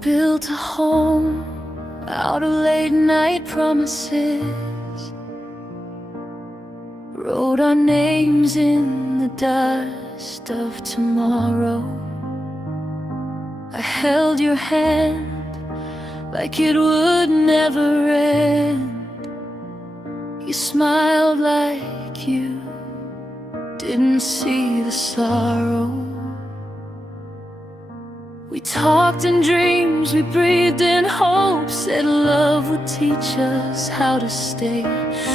built a home out of late night promises, wrote our names in the dust of tomorrow. I held your hand like it would never end. You smiled like you didn't see the sorrow. We talked in dreams, we breathed in hope, said love would teach us how to stay.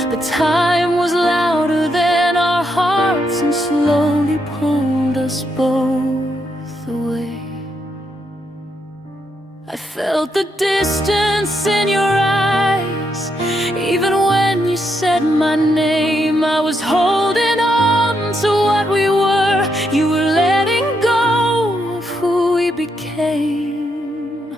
But time was louder than our hearts and slowly pulled us both away. I felt the distance in your eyes, even when you said my name. I was holding on to what we were, you were letting go of who we became.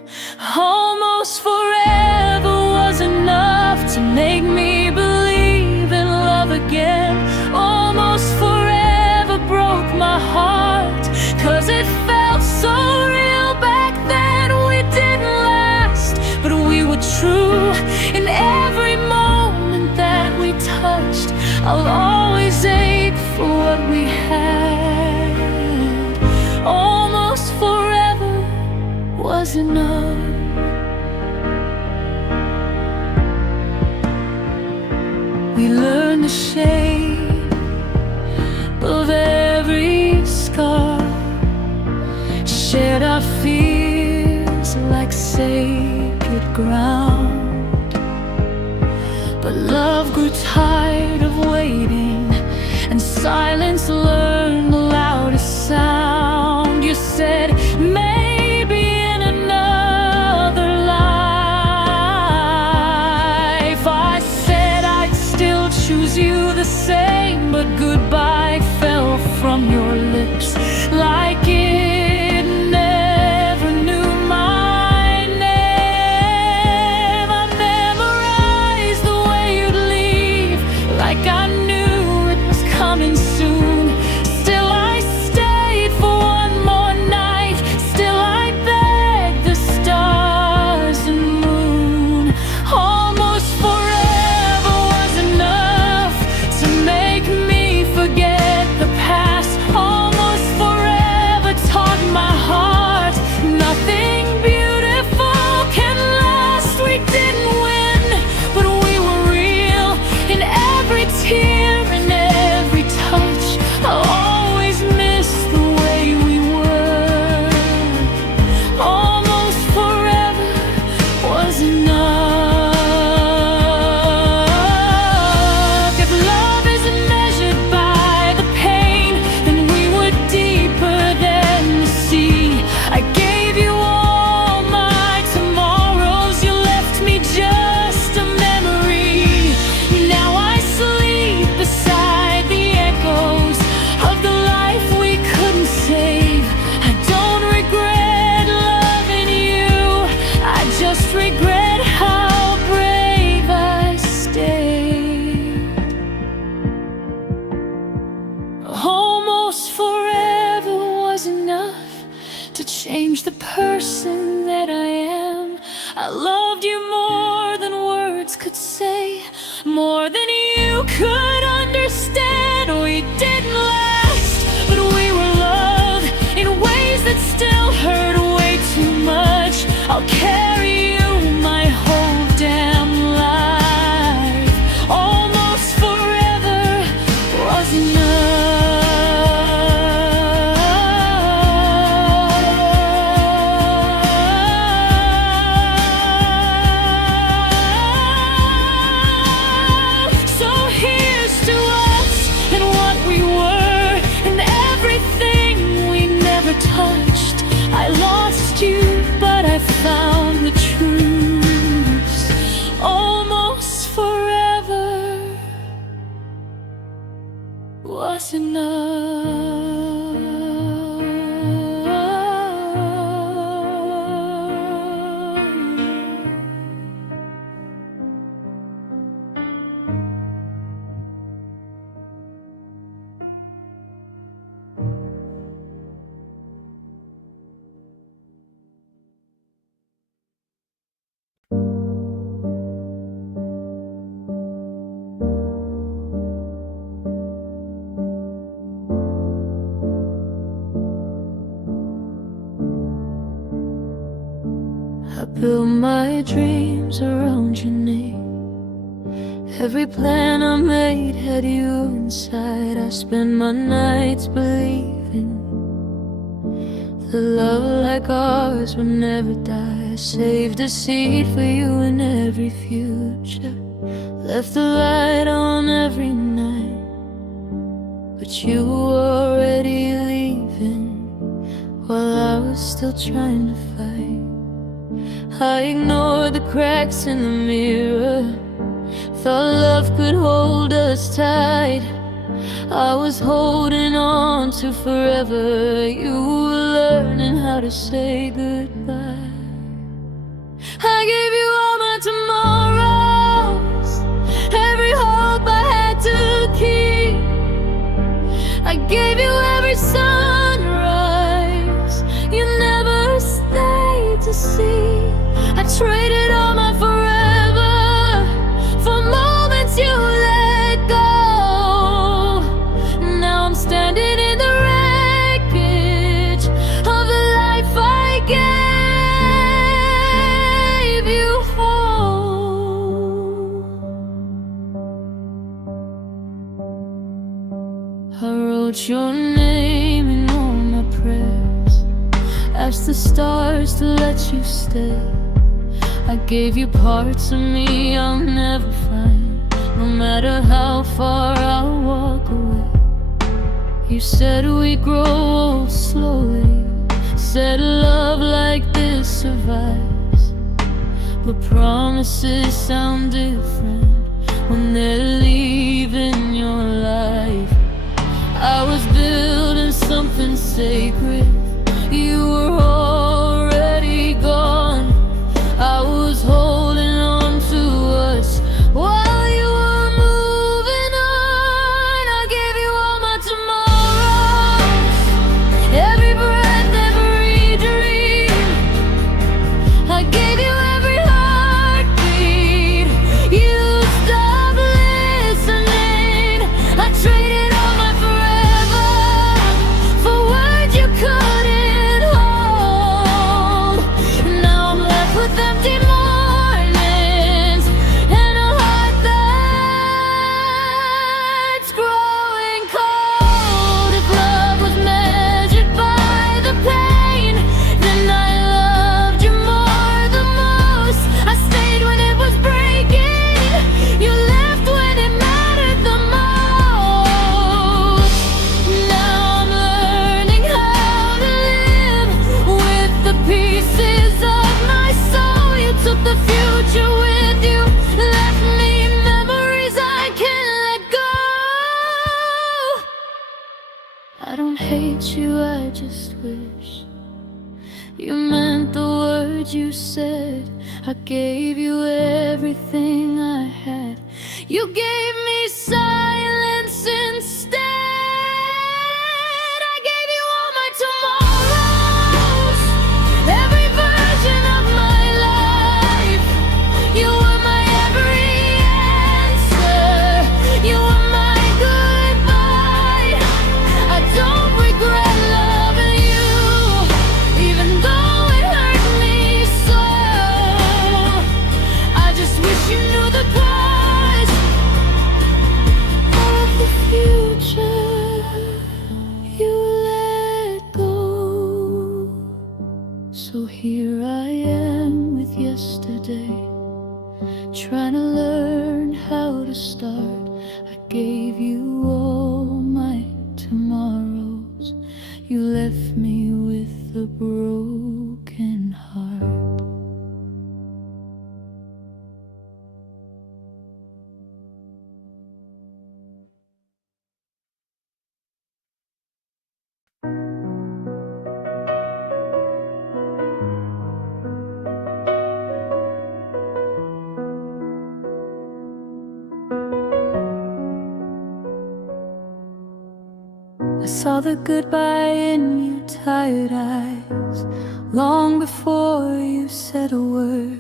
Almost forever was enough to make me believe in love again. Almost forever broke my heart, 'cause it felt so real back then. We didn't last, but we were true in every moment that we touched. I'll always ache for what we had. Almost forever was enough. We learned the shape of every scar, shared our fears like sacred ground. But love grew tired of waiting, and silence learned the loudest sound. You said, maybe in another life. I said I'd still choose you the same, but goodbye fell from your lips like it never knew my name. I memorized the way you'd leave, like I knew it was coming soon. Still I stayed for one more night, still I begged the stars and moon. Almost forever was enough to make me forget the past. Almost forever taught my heart nothing beautiful can last. We didn't win, but we were real in every tear and every touch. I'll always miss the way we were. Almost forever was enough. If love isn't measured by the pain, then we were deeper than the sea. I gave you all my tomorrows, you left me just a memory. Now I sleep beside the echoes of the life we couldn't save. I don't regret loving you, I just regret how brave I stayed. Almost forever was enough to change the person that I am. I loved you more than words could say, more than you could understand. We didn't last, but we were loved in ways that still hurt way too much. I'll carry you my whole damn life. Almost forever was enough. So here's to us and what we were and everything we never touched. I lost you, but I found the truth. Almost forever was enough. Build my dreams around your name. Every plan I made had you inside. I spend my nights believing the love like ours would never die. I saved a seed for you in every future, left the light on every night, but you were already leaving while I was still trying to fight. I ignored the cracks in the mirror, thought love could hold us tight. I was holding on to forever. You were learning how to say goodbye. I gave you all my tomorrows, every hope I had to keep. I gave you every sunrise you never stayed to see. I traded all my forever for moments you let go. Now I'm standing in the wreckage of the life I gave you whole. I wrote your name in all my prayers, asked the stars to let you stay. I gave you parts of me I'll never find, no matter how far I'll walk away. You said we grow old slowly, said love like this survives, but promises sound different when they're leaving your life. I was building something sacred, you were already gone. I was holding on to us while you were moving on. I gave you all my tomorrows, every breath, every dream. I gave you every heartbeat. You stopped listening. I traded all my forever for words you couldn't hold. Now I'm left with empty mornings and a heart that's growing cold. If love was measured by the pain, then I loved you more the most. I stayed when it was breaking, you left when it mattered the most. Now I'm learning how to live with the pieces of my soul. You took the future with you, left me memories I can't let go. I don't hate you, I just wish you meant the words you said. I gave you everything I had, you gave me silence instead. I gave you all my tomorrows, every version of my life. You were my every answer, you were my goodbye. I don't regret loving you, even though it hurt me so. I just wish you knew the price of the future you let go. So here I am with yesterday, trying to learn how to start. I gave you all my tomorrows, you left me with a broken heart. I saw the goodbye in your tired eyes long before you said a word.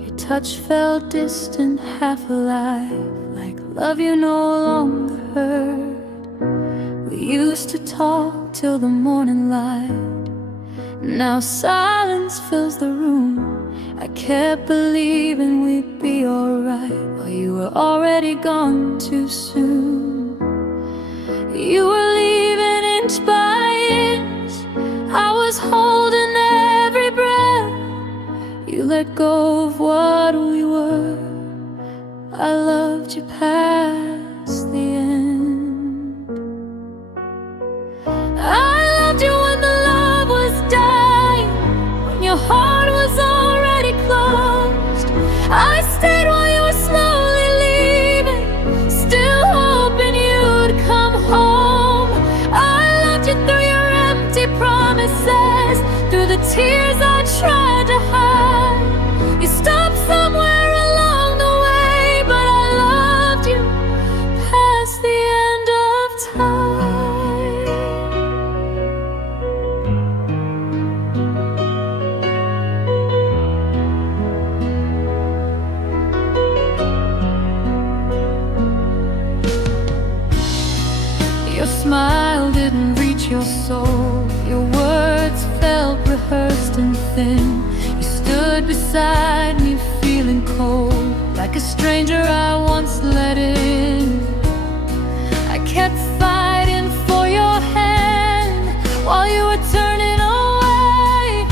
Your touch felt distant, half alive, like love you no longer heard. We used to talk till the morning light, now silence fills the room. I kept believing we'd be alright, while you were already gone too soon. You were leaving inch by inch, I was holding every breath. You let go of what we were, I loved you past the end. I loved you when the love was dying, when your heart was already closed. I stayed while you were slowly leaving, still hoping you'd come home. I loved you through your empty promises, through the tears I tried to hide. You stopped somewhere along the way, but I loved you past the end of time. Your smile didn't reach your soul, your words felt rehearsed and thin. You stood beside me feeling cold, like a stranger I once let in. I kept fighting for your hand while you were turning away.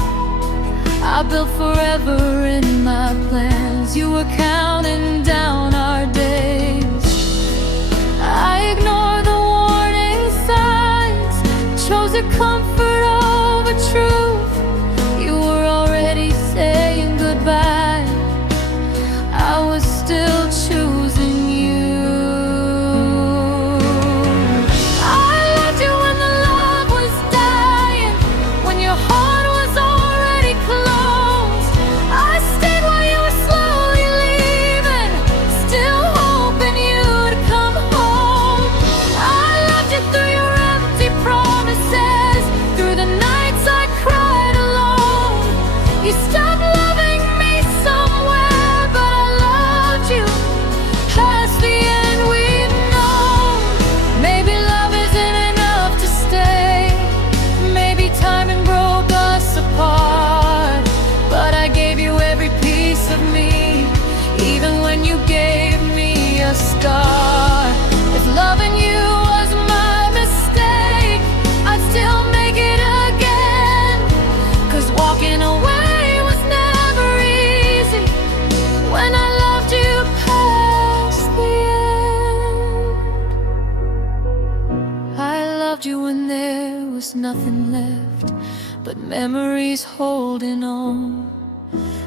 I built forever in my plans, you were counting down our days. I ignored the warning signs, chose your comfort over truth. You were already saying goodbye, I was still choosing you. I loved you when the love was dying, when your heart was already closed. I stayed while you were slowly leaving, still hoping you'd come home. I loved you through your empty promises, through the nights I cried alone. You stopped loving me somewhere, but I loved you past the end we've known. Maybe love isn't enough to stay, maybe timing broke us apart, but I gave you every piece of me, even when you gave me a scar. If loving you was my mistake, I'd still make it again, 'cause walking away was never easy when I loved you past the end. I loved you when there was nothing left but memories holding on.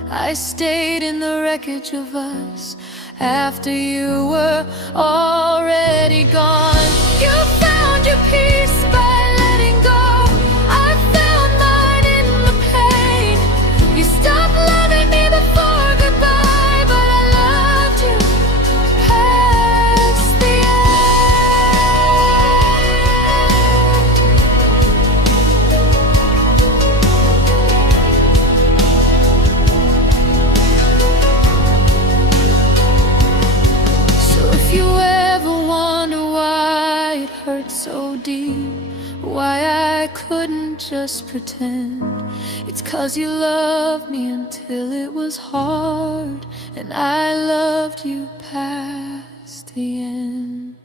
I stayed in the wreckage of us after you were already gone. You found your peace by letting go, I found mine in the pain. You stopped loving me before goodbye, but I loved you past the end. So if you ever wonder why it hurt so deep, why I couldn't just pretend, it's 'cause you loved me until it was hard, and I loved you past the end.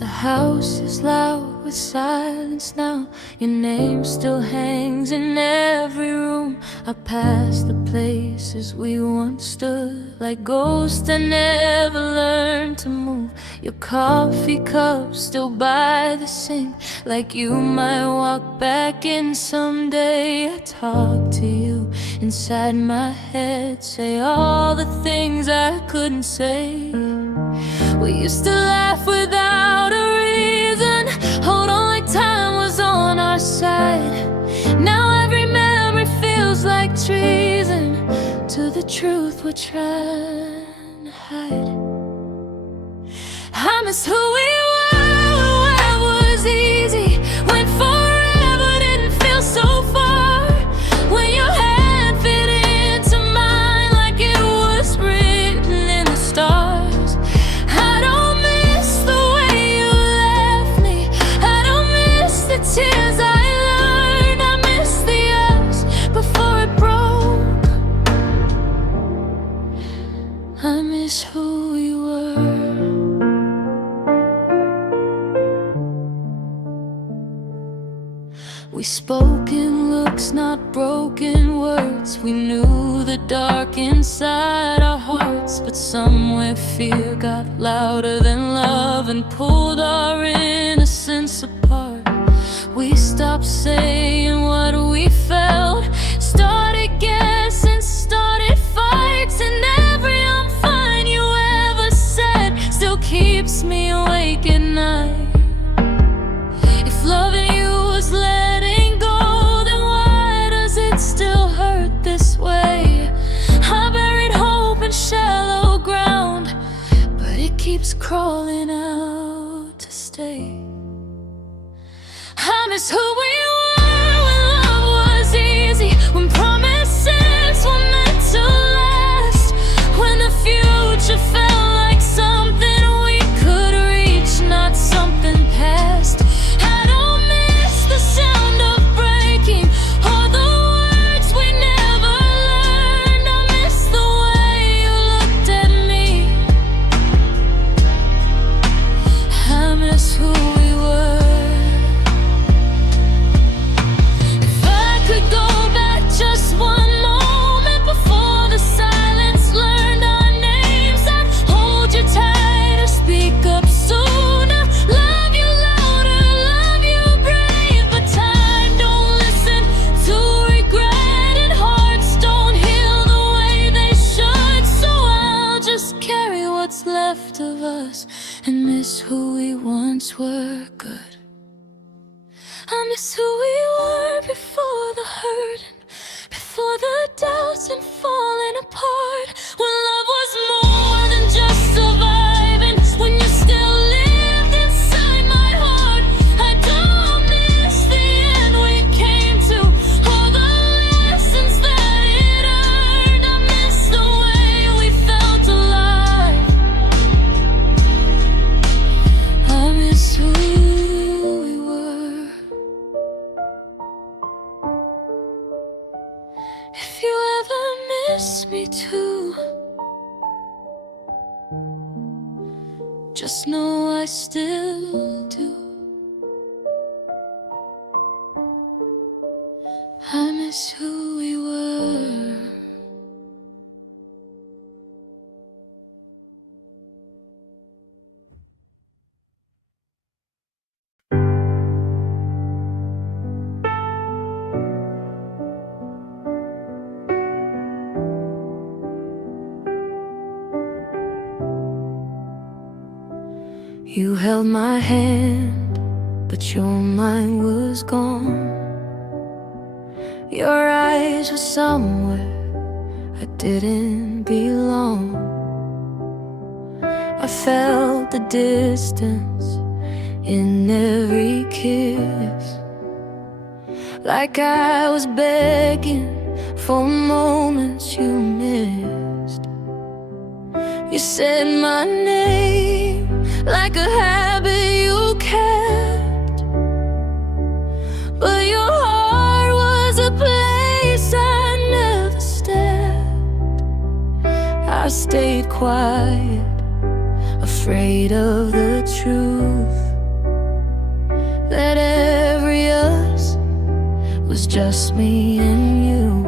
The house is loud with silence now, your name still hangs in every room. I pass the places we once stood, like ghosts that never learned to move. Your coffee cup still by the sink, like you might walk back in someday. I talk to you inside my head, say all the things I couldn't say. We used to laugh without a reason, hold on like time was on our side. Now every memory feels like treason to the truth we're trying to hide. I miss who we were, where it was easy, spoke in looks, not broken words. We knew the dark inside our hearts, but somewhere fear got louder than love and pulled our innocence apart. We stopped saying what we felt, started guessing, started fights, and every "I'm fine" you ever said still keeps me awake at night. If loving you was letting go, then why does it still hurt this way? I buried hope in shallow ground, but it keeps crawling out to stay. I miss who we were when love was easy, when promises were meant to last, when the future felt like something we could reach, not something past. I don't miss the sound of breaking or the words we never learned. I miss the way you looked at me. I miss who we were. Could go back just one moment before the silence learned our names, I'd hold you tighter, speak up sooner, love you louder, love you brave. But time don't listen to regret, and hearts don't heal the way they should. So I'll just carry what's left of us and miss who we once were. Good. I miss who we were before the hurt, before the doubts and falling apart, when love was more than just surviving, when you still lived inside my heart. I don't miss the end we came to, or the lessons that it earned. I miss the way we felt alive. I miss who we were. If you ever miss me too, just know I still do. I miss who we were. You held my hand, but your mind was gone. Your eyes were somewhere I didn't belong. I felt the distance in every kiss, like I was begging for moments you missed. You said my name like a habit you kept, but your heart was a place I never stepped. I stayed quiet, afraid of the truth, that every us was just me and you.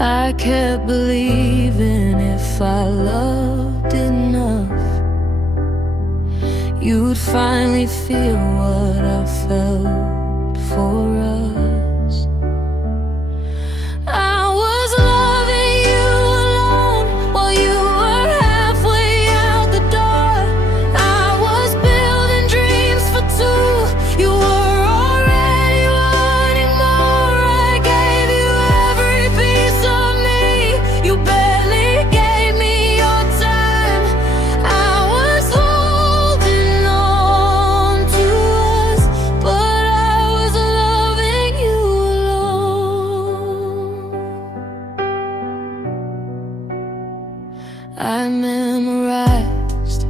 I kept believing if I loved enough, you'd finally feel what I felt for us. I was loving you alone while you were halfway out the door. I was building dreams for two, you were already wanting more. I gave you every piece of me, you barely gave me your time. I was holding on to us, but I was loving you alone. I memorized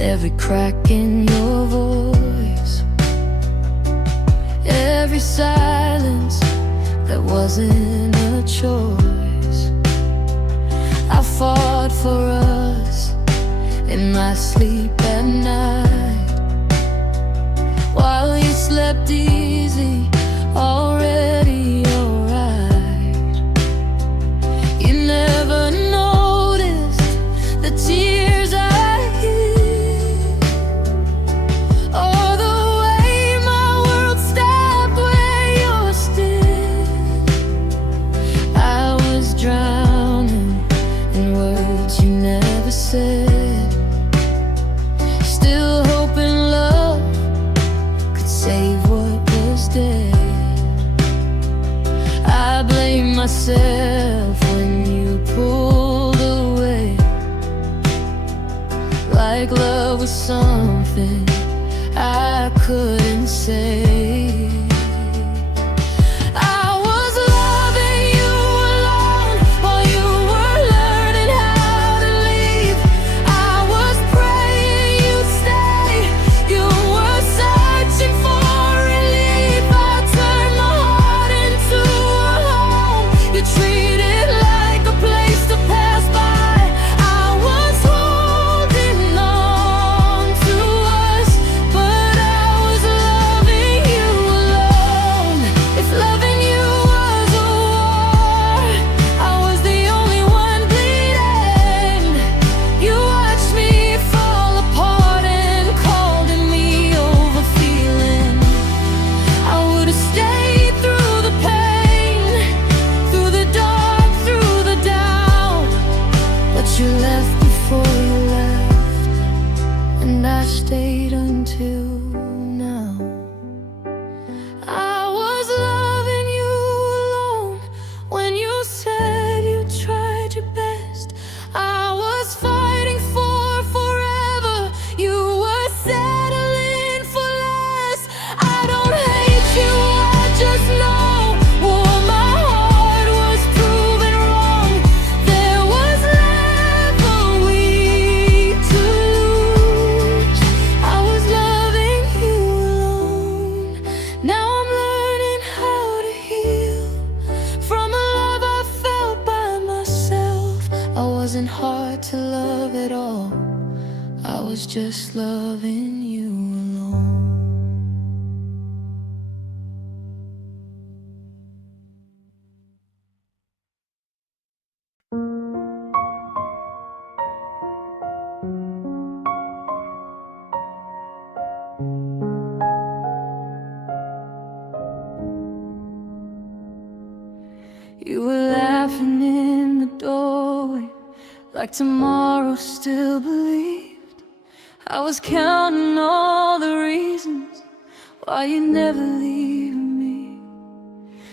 every crack in your voice, every silence that wasn't a choice. I fought for us in my sleep at night, while you slept easy, already alright. You never noticed the tears I hid, or the way my world stopped where yours did. I was drowning in words you never said, still hoping love could save what was dead. I blame myself when you pulled away, like love was something I couldn't say. I was loving you alone while you were learning how to leave. I was praying you'd stay. You were searching for relief. I turned my heart into a home you treated like a place to pass by. I was holding on to us, but I was loving you alone. If loving you was a war, I was the only one bleeding. You watched me fall apart and called me over feeling. I would've stayed through the pain, through the dark, through the doubt, but you left before you left, and I stayed until now. I was loving you alone when you said you tried your best. I was fighting for forever. You were settling for less. I don't hate you, I just know what my heart was proven wrong. There was never we to lose. I was loving you alone. Now I'm learning how to heal from a love I felt by myself. I wasn't hard to love at all, I was just loving you alone. You were laughing in the doorway, like tomorrow still believed. I was counting all the reasons why you never leave me.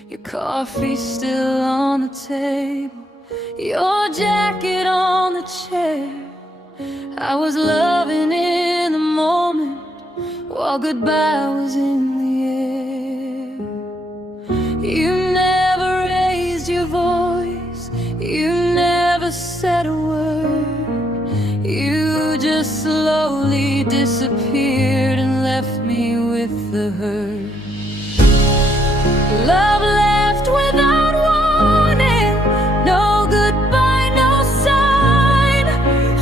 Your coffee still on the table, your jacket on the chair. I was loving in the moment while goodbye was in the air. You never raised your voice, you never said a word. You just slowly disappeared and left me with the hurt. Love left without warning, no goodbye, no sign.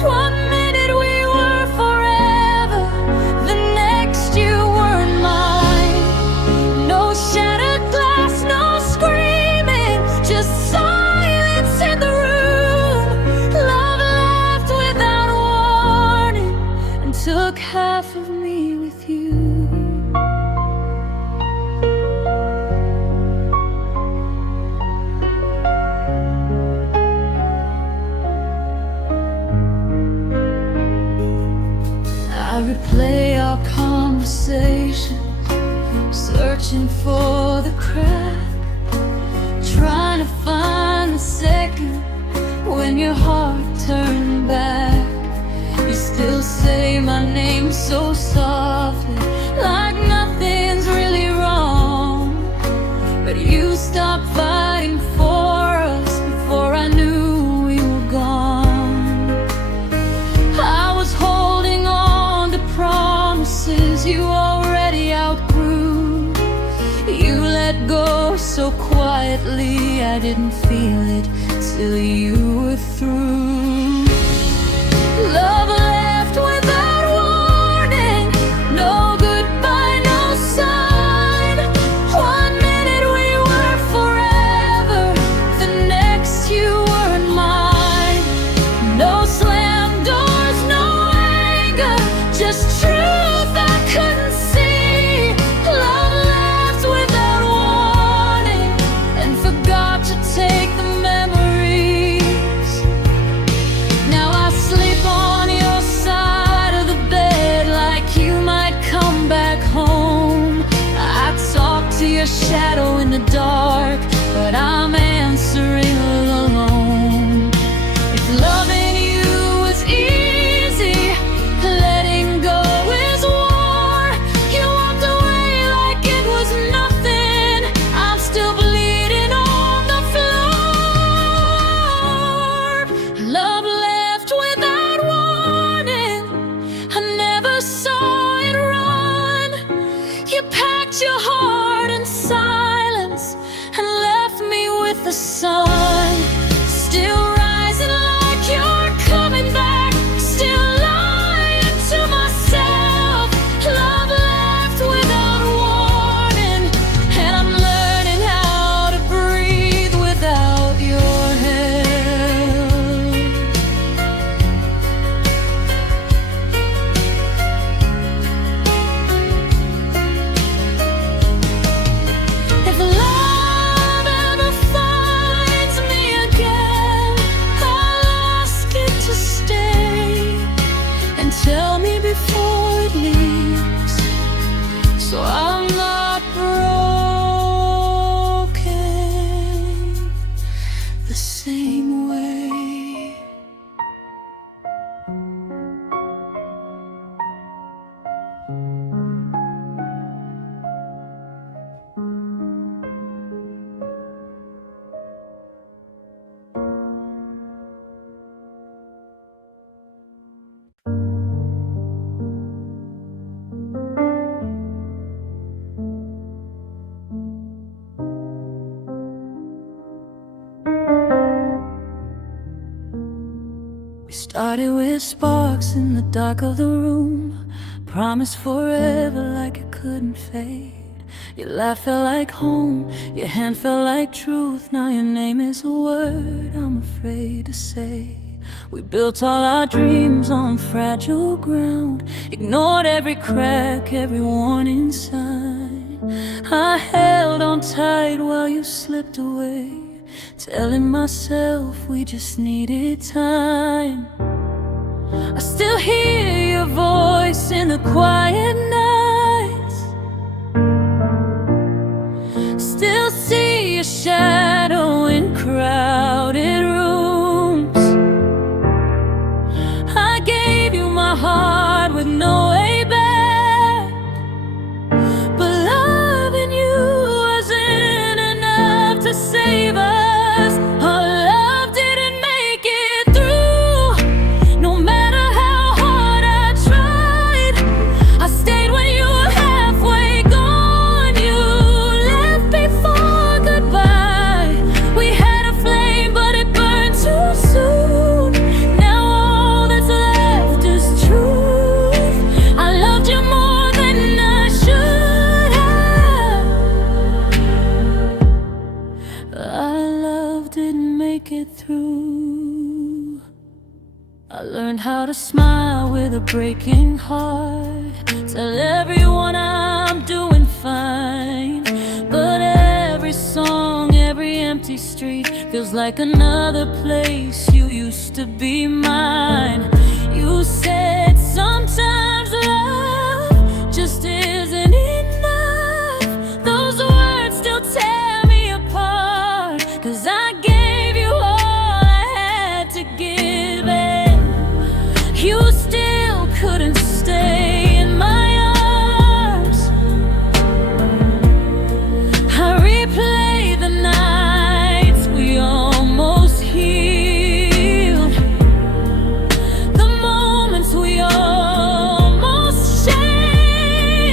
One minute we were forever, the next you weren't mine. No shattered glass, no screaming, just silence in the room. Love left without warning and took half of me with you. I replay our conversations, searching for the crack, trying to find the second when your heart turned back. You still say my name so softly, like nothing's really wrong. But you stopped fighting for us before I knew we were gone. I was holding on to promises you already outgrew. You let go so quietly, I didn't feel it till you were through. Love left without warning, no goodbye, no sign. a shadow in the dark, but I'm answering alone. If loving you is easy, letting go is war. You walked away like it was nothing. I'm still bleeding on the floor. Love left without warning, I never saw it run. You packed your heart in silence and left me with the sun. Still rising like you're coming back, still lying to myself. Love left without warning, and I'm learning how to breathe without your help. If love ever finds me again, I'll ask it to stay and tell me before it leaves, so I'm not broken the same way. We started with sparks in the dark of the room, promised forever like it couldn't fade. Your laugh felt like home, your hand felt like truth. Now your name is a word I'm afraid to say. We built all our dreams on fragile ground, ignored every crack, every warning sign. I held on tight while you slipped away, telling myself we just needed time. I still hear your voice in the quiet nights, still see your shadow in crowded rooms. I gave you my heart with no way back, but loving you wasn't enough to save us. Our love didn't make it through. No matter how hard I tried, I stayed when you were halfway gone. You left before goodbye. We had a flame, but it burned too soon. Now all that's left is truth. I loved you more than I should have. Our love didn't make it through. I learned how to smile with a breaking heart, tell everyone I'm doing fine. But every song, every empty street feels like another place you used to be mine. You said sometimes love just isn't enough. Those words still tear me apart, 'cause I gave you all I had to give, and you still couldn't stay in my arms. I replay the nights we almost healed, the moments we almost shared.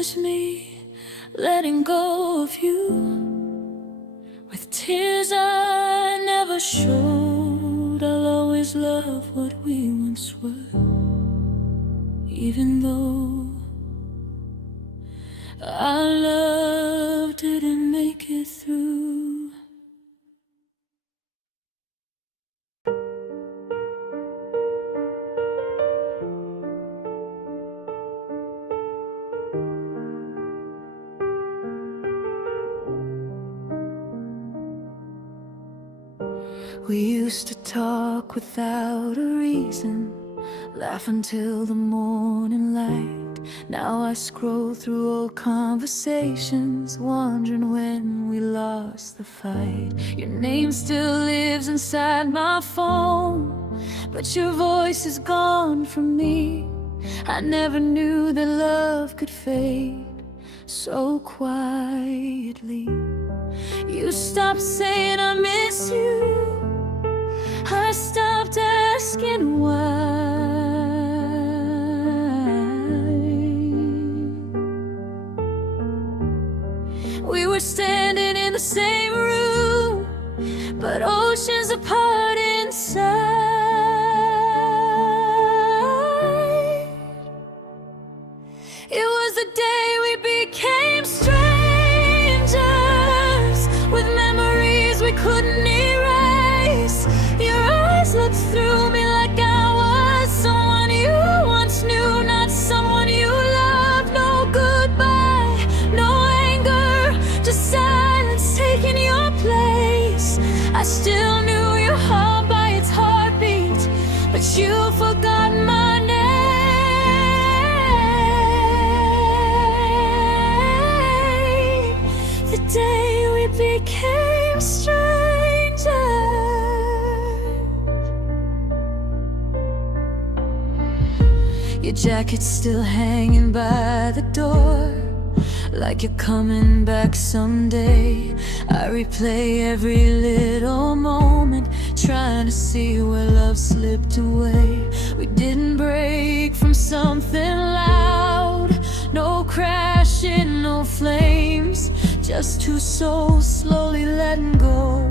just me letting go of you. With tears I never showed, I'll always love what we once were, even though our love didn't make it through. We used to talk without a reason, laugh until the morning light. Now I scroll through old conversations, wondering when we lost the fight. Your name still lives inside my phone, but your voice is gone from me. I never knew that love could fade so quietly. You stopped saying I miss you, I stopped asking why. We were standing in the same room, but oceans apart inside. It was the day we became strangers, with memories we couldn't erase. Your eyes looked through me like I was someone you once knew, not someone you loved. No goodbye, no anger, just silence taking your place. I still knew your heart by its heartbeat, but you forgot my name. The day we became strangers. Your jacket's still hanging by the door, like you're coming back someday. I replay every little moment, trying to see where love slipped away. We didn't break from something loud, no crashing, no flames, just two souls slowly letting go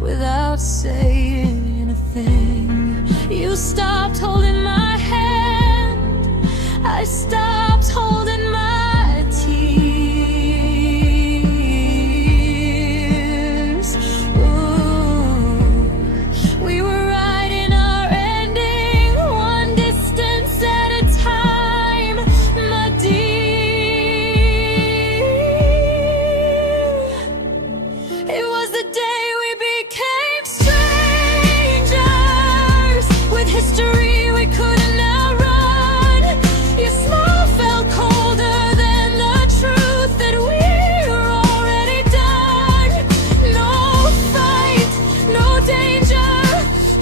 without saying a thing. You stopped holding my hand, I stopped holding my tears. Ooh, we were writing our ending, one distance at a time, my dear. It was the day we became strangers, with history we couldn't outrun. Your smile felt colder than the truth that we're already done. No fight, no danger,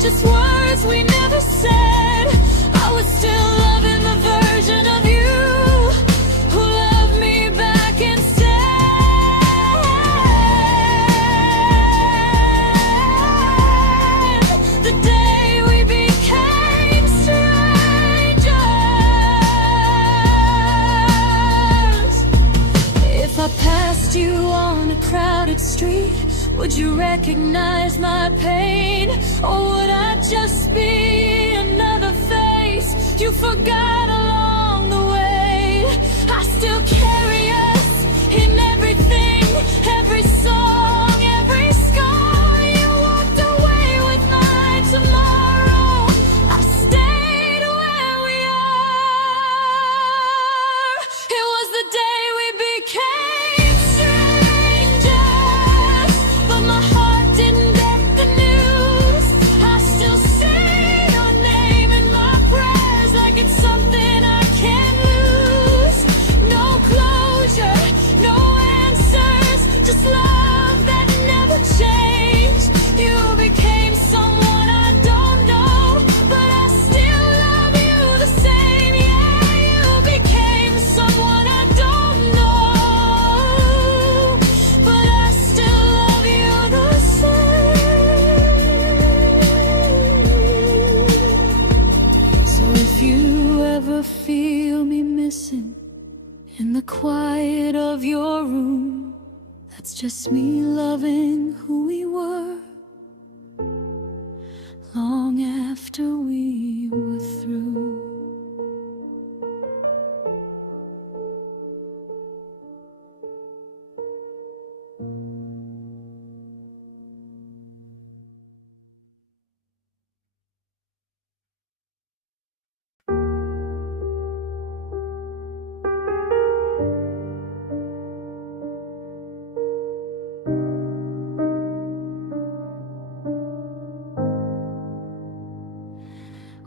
just words we never said. I was still loving the version of you who loved me back instead. The day we became strangers. If I passed you on a crowded street, would you recognize my pain? Or would I just be another face you forgot along the way? I still carry us in everything, every song, every scar. You walked away with my tomorrow, I stayed where we are. It was the day we became strangers, but my heart didn't get the news. I still say your name in my prayers like it's something I can't lose. No closure, That's just me loving who we were, long after we were through.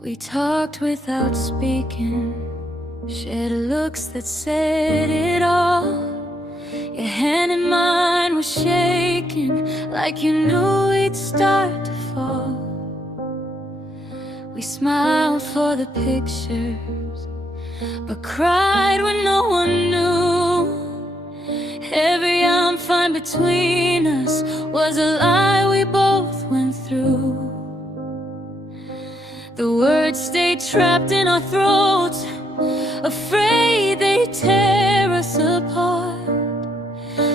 We talked without speaking, shared looks that said it all. Your hand in mine was shaking, like you knew we'd start to fall. We smiled for the pictures, but cried when no one knew. Every I'm fine between us was a lie we both went through. The words stayed trapped in our throats, afraid they'd tear us apart.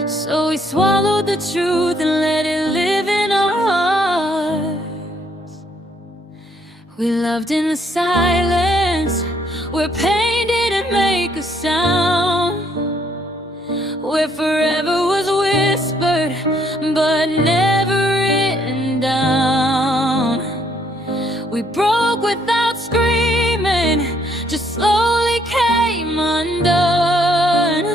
So we swallowed the truth and let it live in our hearts. We loved in the silence, where pain didn't make a sound, where forever was whispered but never written down. We broke without screaming, just slowly came undone.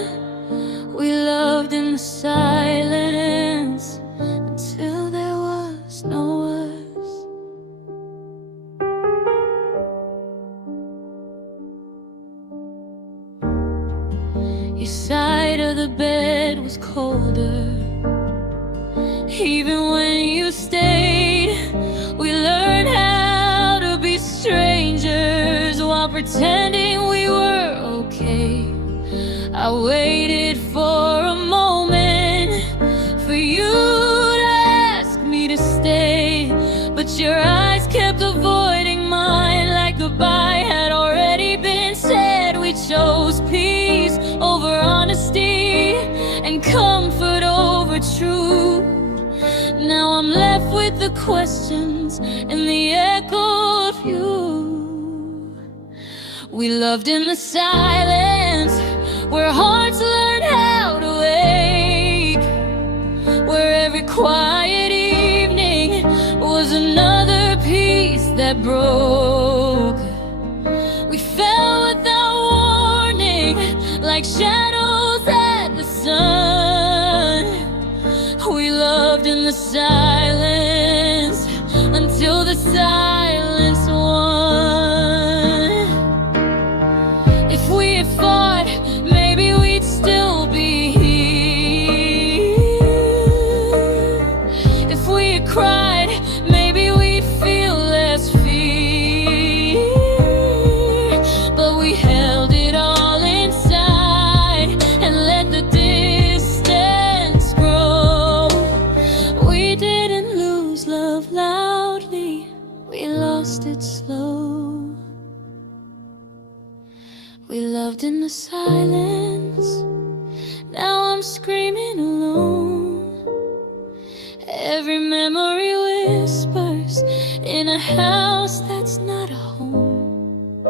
We loved in the silence until there was no us. Your side of the bed was colder, even when you stayed. We learned how to be strangers while pretending we were okay. I waited for a moment for you to ask me to stay, but your eyes kept avoiding mine, like goodbye had already been said. We chose peace over honesty and comfort over truth. Now I'm left with the questions and the echo of you. We loved in the silence, where hearts learned how to wake, where every quiet evening was another piece that broke. We fell without warning, like shadows at the sun. We loved in the silence until the silence won. If we had fought, maybe we'd still be here. If we had cried, maybe we'd feel less fear. But we held it all inside and let the distance grow. We didn't lose love loudly, we lost it slow. We loved in the silence, now I'm screaming alone. Every memory whispers in a house that's not a home.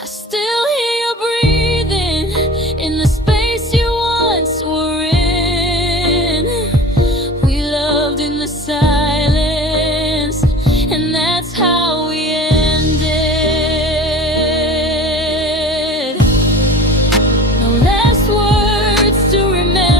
I still hear you breathing in the space you once were in. We loved in the silence, and that's how we ended. No last words to remember.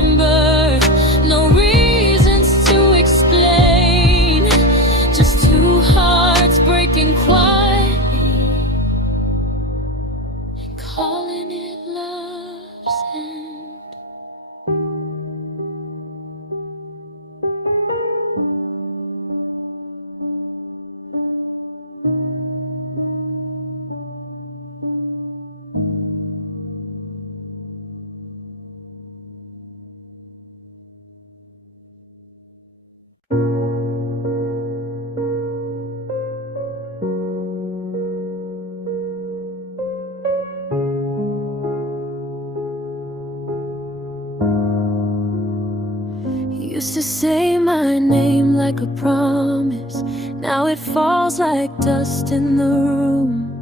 Used to say my name like a promise. Now it falls like dust in the room.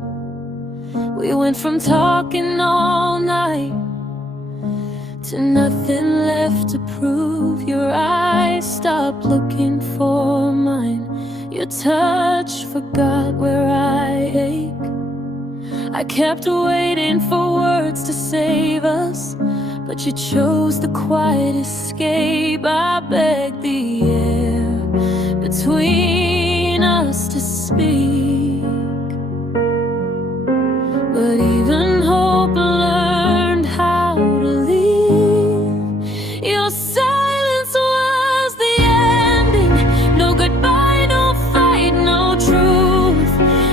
We went from talking all night to nothing left to prove. Your eyes stopped looking for mine. Your touch forgot where I ache. I kept waiting for words to save us, but you chose the quiet escape. I begged the air between us to speak, but even hope learned how to leave. Your silence was the ending. No goodbye, no fight, no truth.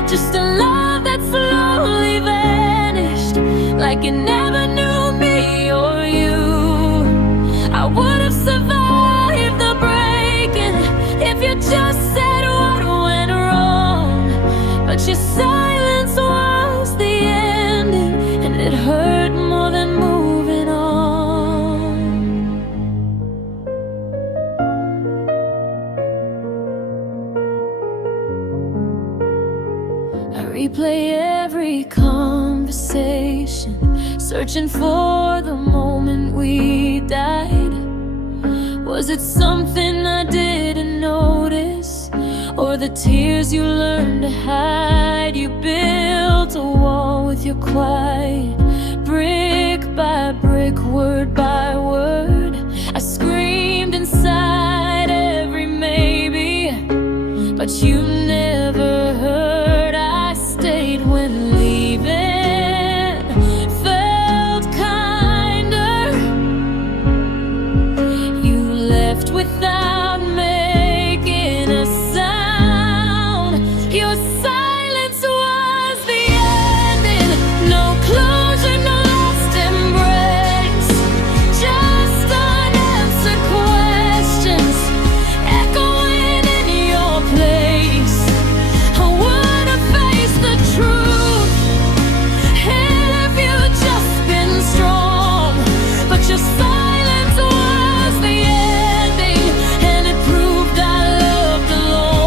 Just a love that slowly vanished, like it never knew me or you. I would have survived the breaking if you just said what went wrong, but your silence was the ending, and it hurt more than moving on. I replay every conversation, searching for the moment we died. Was it something I didn't notice, or the tears you learned to hide? You built a wall with your quiet, brick by brick, word by word. I screamed inside every maybe, but you never heard. I stayed when leaving felt kinder. You left without making a sound. Your silence was the ending. No closure, no last embrace, just unanswered questions echoing in your place. I would have faced the truth if you'd just been strong, but your silence was the ending, and it proved I loved alone.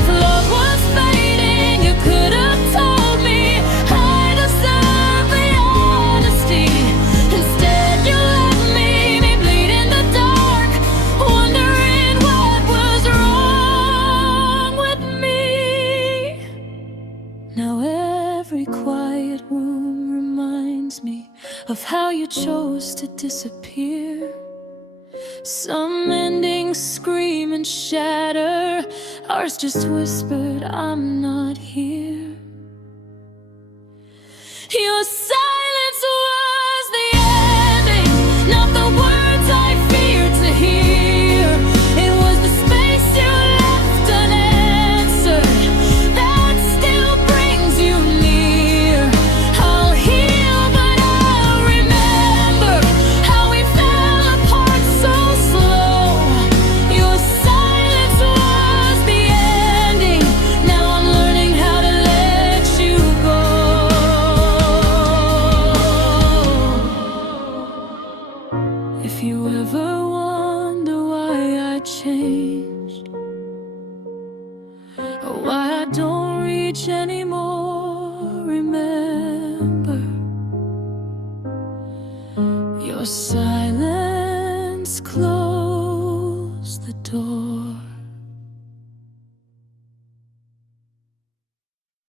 If love was fading, you could have told me I deserve the honesty. Instead, you left me bleed in the dark, wondering what was wrong with me. Now every quiet room reminds me of how you chose to disappear. Some endings scream and shatter, ours just whispered, I'm not here. Your silence was the ending, not the words I feared to hear. It was the space you left unanswered that still brings you near. I'll heal, but I'll remember how we fell apart so slow. Your silence was the ending. Now I'm learning how to let you go. If you ever wonder why I changed, or why I don't reach anymore, remember, your silence closed the door.